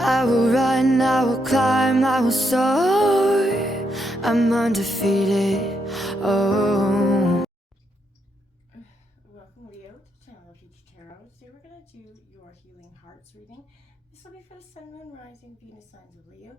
I will run, I will climb, I will soar. I'm undefeated. Oh. Welcome, Leo, to Channel of Future Tarot. Today we're going to do your Healing Hearts reading. This will be for the Sun, Moon, Rising, Venus signs of Leo.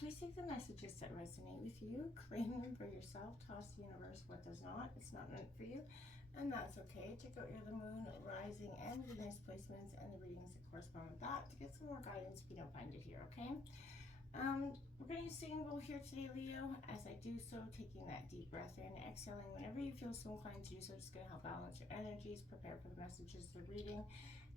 Please take the messages that resonate with you, claim them for yourself, toss the universe what does not. It's not meant for you, and that's okay. Check out your Moon, Rising, and Venus placements and the readings that correspond with that to get some more guidance if you don't find it here, okay? We're going to use singing bowl here today, Leo. As I do so, taking that deep breath in, exhaling whenever you feel so inclined to do so. Just going to help balance your energies, prepare for the messages they're reading,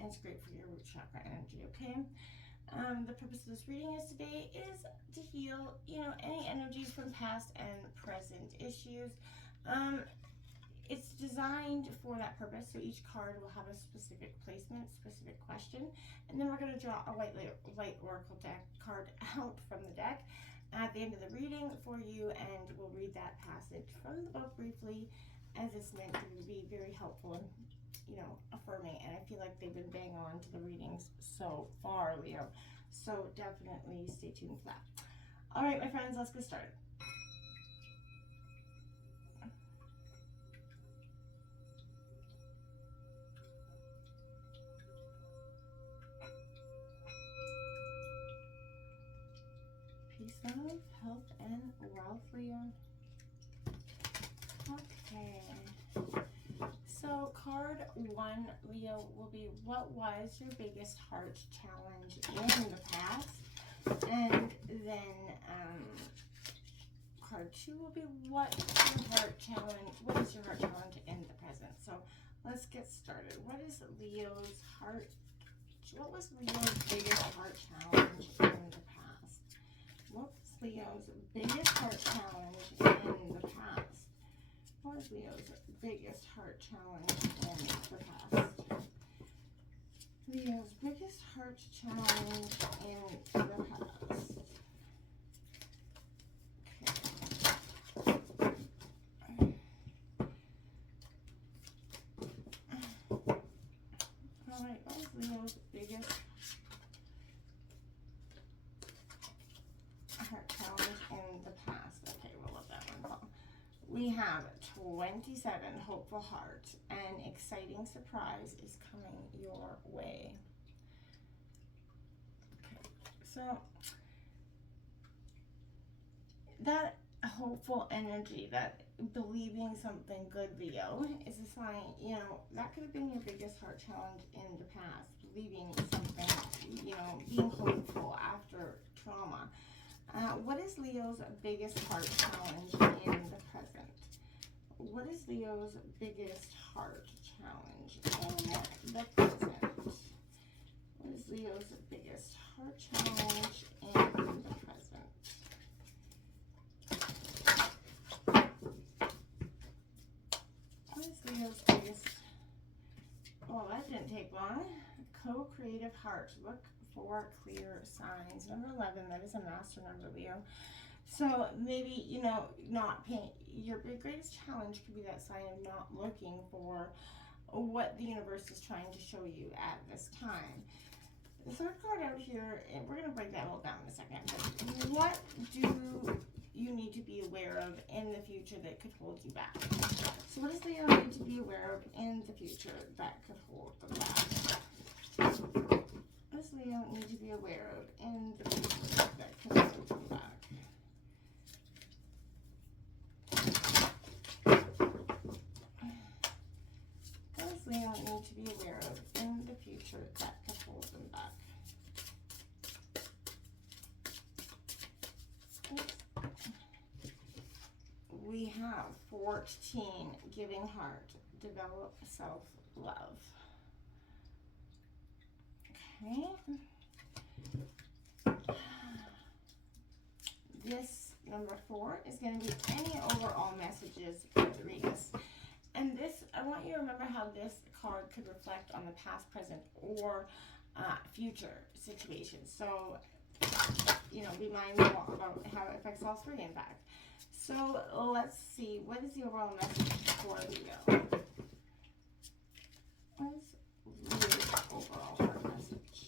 and it's great for your root chakra energy, okay? The purpose of this reading is today is to heal, any energies from past and present issues. It's designed for that purpose, so each card will have a specific placement, specific question, and then we're going to draw a white oracle deck card out from the deck at the end of the reading for you, and we'll read that passage from the book briefly, as it's meant to be very helpful and affirming, and I feel like they've been bang on to the readings so far, Leo, so definitely stay tuned for that. All right, my friends, let's get started. Peace, love, health, and wealth, Leo. Okay, so card 1, Leo, will be what was your biggest heart challenge in the past, and then card 2 will be what is your heart challenge in the present. So let's get started. What was Leo's biggest heart challenge in the past? What was Leo's biggest heart challenge in the past? What was Leo's biggest heart challenge in the past? Leo's biggest heart challenge in the past. Alright, what was Leo's biggest heart challenge in the past? Okay, we'll let that one go. We have 27, hopeful heart. An exciting surprise is coming your way. Okay, so that hopeful energy, that believing something good, Leo, is a sign, that could have been your biggest heart challenge in the past. Believing something, being hopeful after trauma. What is Leo's biggest heart challenge in the present? What is Leo's biggest heart challenge in the present? What is Leo's biggest heart challenge in the present? What is Leo's biggest... Well, that didn't take long. Co-creative heart. Look for clear signs. Number 11, that is a master number, Leo. So maybe, not paying, your greatest challenge could be that sign of not looking for what the universe is trying to show you at this time. The third card out here, and we're going to break that all down in a second, but what do you need to be aware of in the future that could hold you back? So what does Leo need to be aware of in the future that could hold them back? What does Leo need to be aware of in the future that could hold them back? What does Leo need to be aware of in the future that could hold them back? We have 14, giving heart, develop self-love. Okay. This number 4 is going to be any overall messages for the readings. And this, I want you to remember how this card could reflect on the past, present, or future situations. So, be mindful about how it affects all three, in fact. So let's see, what is the overall message for Leo? What is Leo's overall heart message?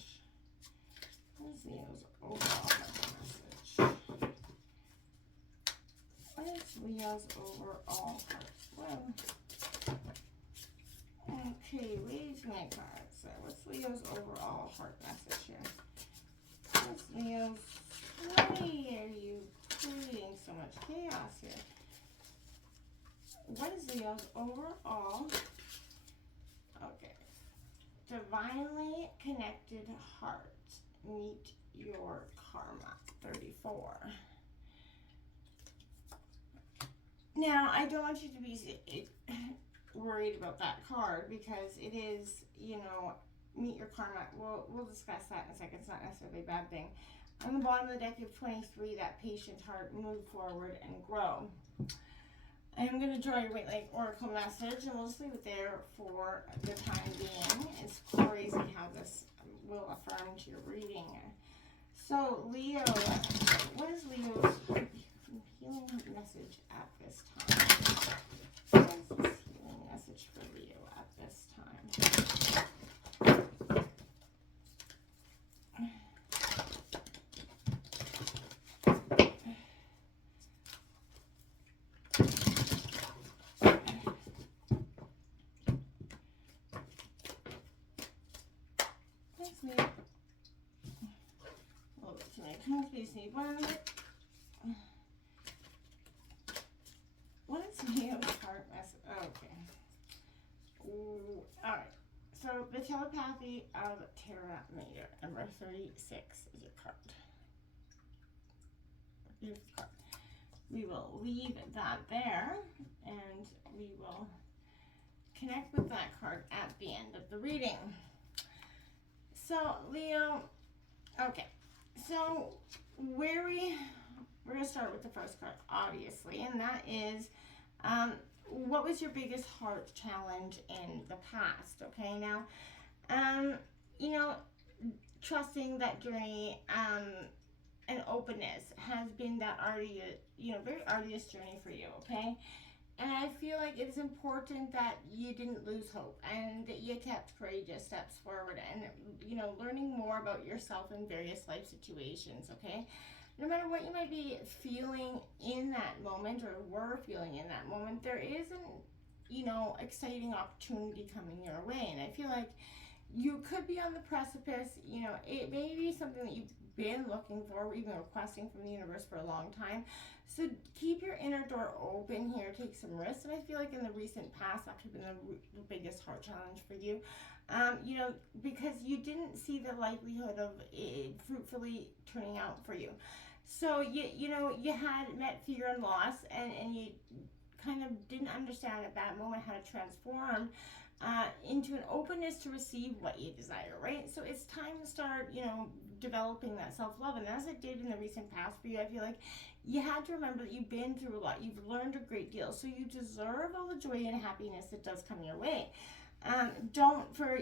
Leo's overall cards? Well, okay, read my cards. So what's Leo's overall heart message here? What's Leo's, why are you creating so much chaos here? What is Leo's overall? Okay. Divinely connected heart. Meet your karma. 34. Now, I don't want you to be worried about that card because it is, you know, meet your karma. We'll discuss that in a second. It's not necessarily a bad thing. On the bottom of the deck, you have 23, that patient heart, move forward and grow. I'm going to draw your White Light Oracle message, and we'll just leave it there for the time being. It's crazy how this will affirm to your reading. So, Leo, what is Leo's healing message at this time? What is this healing message for Leo at this time? Thanks, Leo. A little bit too many times, please need one. What is Leo's heart message? Okay. Ooh, alright. So, the telepathy of Terra Mater, number 36 is your card. Beautiful card. We will leave that there, and we will connect with that card at the end of the reading. So, Leo, okay. So, we're going to start with the first card, obviously, and that is, what was your biggest heart challenge in the past? Okay, now, you know, trusting that journey, and openness has been that arduous, you know, very arduous journey for you. Okay, and I feel like it's important that you didn't lose hope and that you kept courageous steps forward and, you know, learning more about yourself in various life situations. Okay, no matter what you might be feeling in that moment or were feeling in that moment, there is an, you know, exciting opportunity coming your way. And I feel like you could be on the precipice. You know, it may be something that you've been looking for, even requesting from the universe for a long time. So keep your inner door open here, take some risks. And I feel like in the recent past, that could have been the biggest heart challenge for you. You know, because you didn't see the likelihood of it fruitfully turning out for you. So, you know, you had met fear and loss, and you kind of didn't understand at that moment how to transform into an openness to receive what you desire, right? So it's time to start, you know, developing that self-love. And as it did in the recent past for you, I feel like you had to remember that you've been through a lot. You've learned a great deal. So you deserve all the joy and happiness that does come your way. Don't, for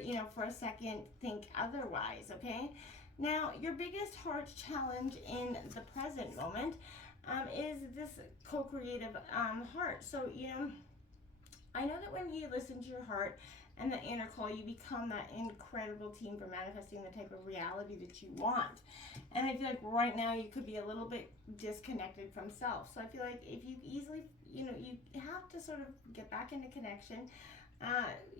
a second, think otherwise, okay? Now, your biggest heart challenge in the present moment is this co-creative heart. So, you know, I know that when you listen to your heart and the inner call, you become that incredible team for manifesting the type of reality that you want. And I feel like right now you could be a little bit disconnected from self. So I feel like if you easily, you know, you have to sort of get back into connection,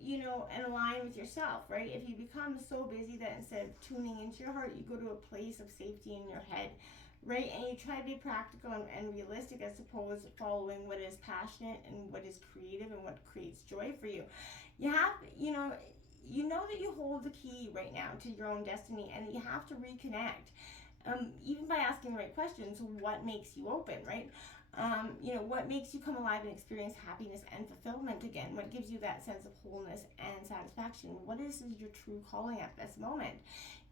you know, and align with yourself, right? If you become so busy that instead of tuning into your heart, you go to a place of safety in your head, right? And you try to be practical and realistic as opposed to following what is passionate and what is creative and what creates joy for you. You have, you know that you hold the key right now to your own destiny, and you have to reconnect. Even by asking the right questions, what makes you open, right? You know, what makes you come alive and experience happiness and fulfillment again? What gives you that sense of wholeness and satisfaction? What is your true calling at this moment?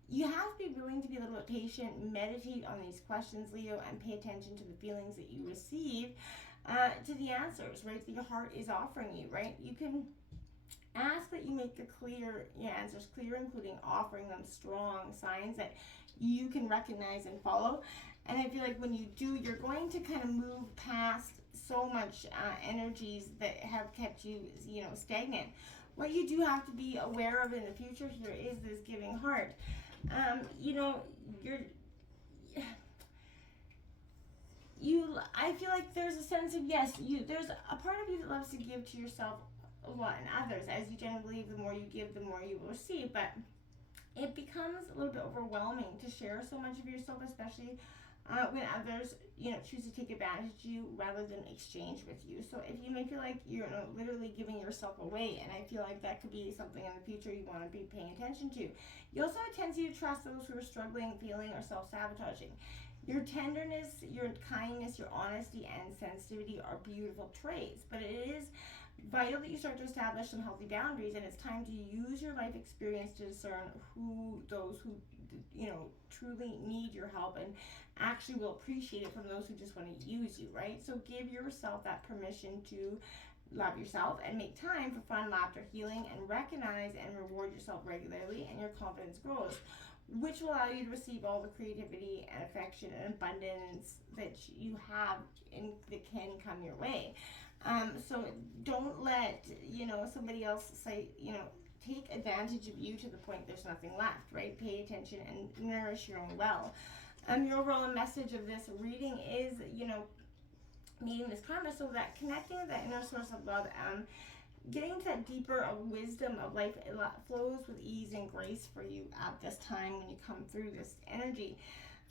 You have to be willing to be a little bit patient, meditate on these questions, Leo, and pay attention to the feelings that you receive, to the answers, right, that your heart is offering you, right? You can ask that you make your answers clear, including offering them strong signs that you can recognize and follow. And I feel like when you do, you're going to kind of move past so much energies that have kept you, you know, stagnant. What you do have to be aware of in the future here is this giving heart. I feel like there's a sense of, yes, there's a part of you that loves to give to yourself a lot and others. As you generally believe, the more you give, the more you will receive. But it becomes a little bit overwhelming to share so much of yourself, especially when others, choose to take advantage of you rather than exchange with you. So if you may feel like you're literally giving yourself away, and I feel like that could be something in the future you want to be paying attention to. You also have a tendency to trust those who are struggling, feeling, or self-sabotaging. Your tenderness, your kindness, your honesty, and sensitivity are beautiful traits, but it is vital that you start to establish some healthy boundaries, and it's time to use your life experience to discern those who truly need your help and actually will appreciate it from those who just want to use you, right? So give yourself that permission to love yourself and make time for fun, laughter, healing, and recognize and reward yourself regularly, and your confidence grows, which will allow you to receive all the creativity and affection and abundance that you have and that can come your way. So don't let somebody else say take advantage of you to the point there's nothing left, right? Pay attention and nourish your own well. Your overall message of this reading is meeting this karma, so that connecting with that inner source of love, getting to that deeper wisdom of life, it flows with ease and grace for you at this time when you come through this energy.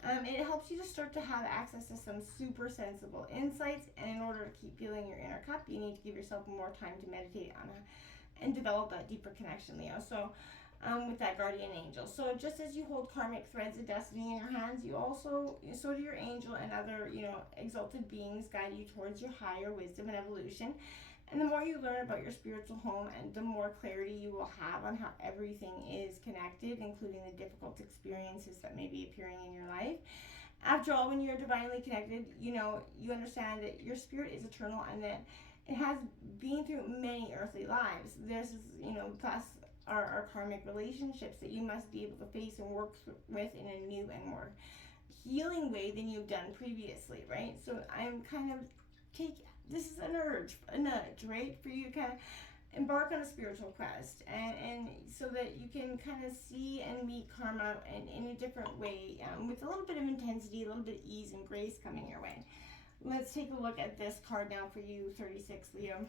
It helps you to start to have access to some super sensible insights, and in order to keep filling your inner cup, you need to give yourself more time to meditate on and develop that deeper connection, Leo. So with that guardian angel. So just as you hold karmic threads of destiny in your hands, so do your angel and other, exalted beings guide you towards your higher wisdom and evolution. And the more you learn about your spiritual home, and the more clarity you will have on how everything is connected, including the difficult experiences that may be appearing in your life. After all, when you're divinely connected, you understand that your spirit is eternal and that it has been through many earthly lives. There's, plus our karmic relationships that you must be able to face and work with in a new and more healing way than you've done previously, right? So I'm kind of this is a nudge, right, for you to kind of embark on a spiritual quest, and so that you can kind of see and meet karma in a different way, with a little bit of intensity, a little bit of ease and grace coming your way. Let's take a look at this card now for you, 36 Leo.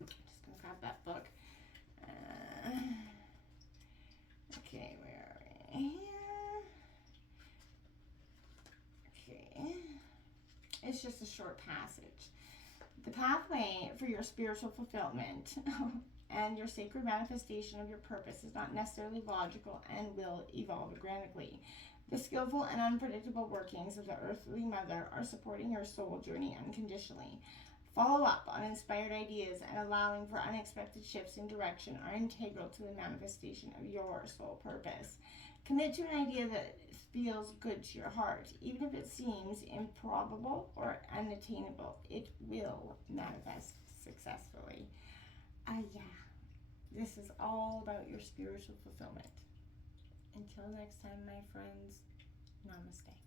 Just gonna grab that book. Okay, where are we? Here. Okay. It's just a short passage. The pathway for your spiritual fulfillment and your sacred manifestation of your purpose is not necessarily logical and will evolve organically. The skillful and unpredictable workings of the Earthly Mother are supporting your soul journey unconditionally. Follow up on inspired ideas and allowing for unexpected shifts in direction are integral to the manifestation of your soul purpose. Commit to an idea that feels good to your heart. Even if it seems improbable or unattainable, it will manifest successfully. This is all about your spiritual fulfillment. Until next time, my friends, namaste.